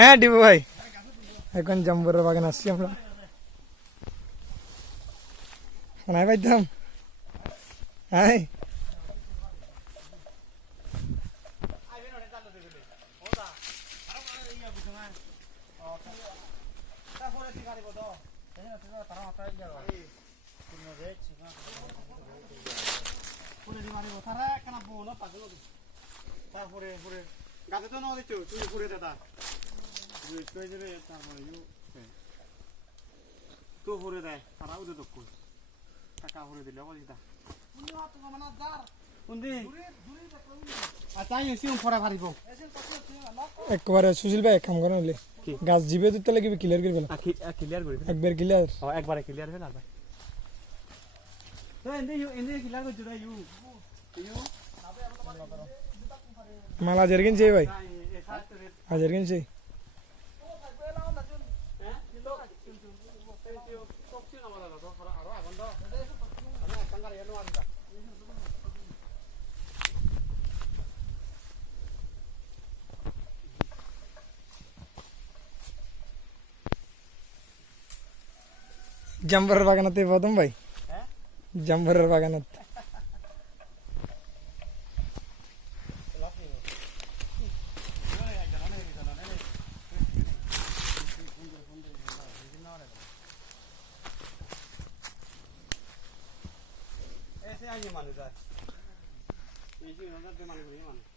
হ্যাঁ ডিবু ভাই, এখন জাম্বুরের বাগান আসছি আমরা। নাই পাইতাম, হাই গাছে তো না দিচ্ছ তুমি ঘুরে দাদা তারপরে তো ভরে দেয় তারা ওদের দক্ষ টাকা ভরে দিলে বলিটা একবারে সুশীল ভাই এক কাম করেন হলে গাছ জিবে দিতে লাগবে ক্লিয়ার করে ফেলা, ক্লিয়ার করে একবার ক্লিয়ার। একবারে ক্লিয়ার হয়ে না ভাই তো এনে ক্লিয়ার করছো না মাল হাজার কিনছে ভাই, হাজার কিনছে। জাম্বরের বাগানাতে প্রথম ভাই, জাম্বরের বাগানাত মানুষ